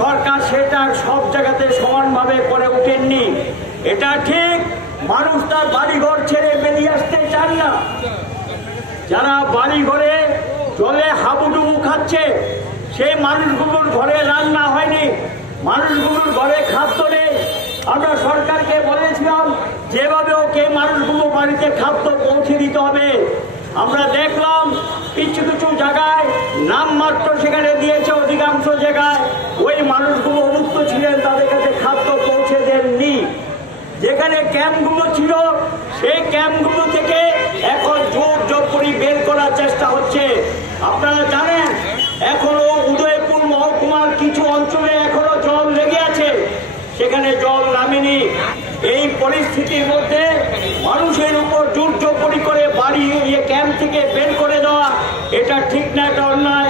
সরকার সেটা সব জায়গাতে সমানভাবে করে ওঠেননি। এটা ঠিক, মানুষ তার বাড়িঘর ছেড়ে বেরিয়ে আসতে চান না। যারা বাড়িঘরে জলে হাবুডুবু খাচ্ছে, সেই মানুষগুলোর ঘরে রান্না হয়নি, মানুষগুলোর ঘরে খাদ্য নেই। আমরা সরকারকে বলেছিলাম যেভাবে ওকে মানুষগুলো বাড়িতে খাদ্য পৌঁছে দিতে হবে। আমরা দেখলাম কিছু কিছু জায়গায় নামমাত্র সেখানে দিয়েছে, অধিকাংশ জায়গায় ওই মানুষগুলো অভুক্ত ছিলেন, তাদের কাছে খাদ্য পৌঁছে দেননি। যেখানে ক্যাম্পগুলো ছিল সেই ক্যাম্পগুলো থেকে এখন জোর জবরদস্তি বের করার চেষ্টা হচ্ছে। আপনারা জানেন এখনো উদয়পুর মহকুমার কিছু অঞ্চলে এখনো জল লেগে আছে, সেখানে জল নামেনি। এই পরিস্থিতির মধ্যে মানুষের উপর জোর জবরদস্তি করে বাড়ি ক্যাম্প থেকে বের করে দেওয়া, এটা ঠিক না, এটা অন্যায়।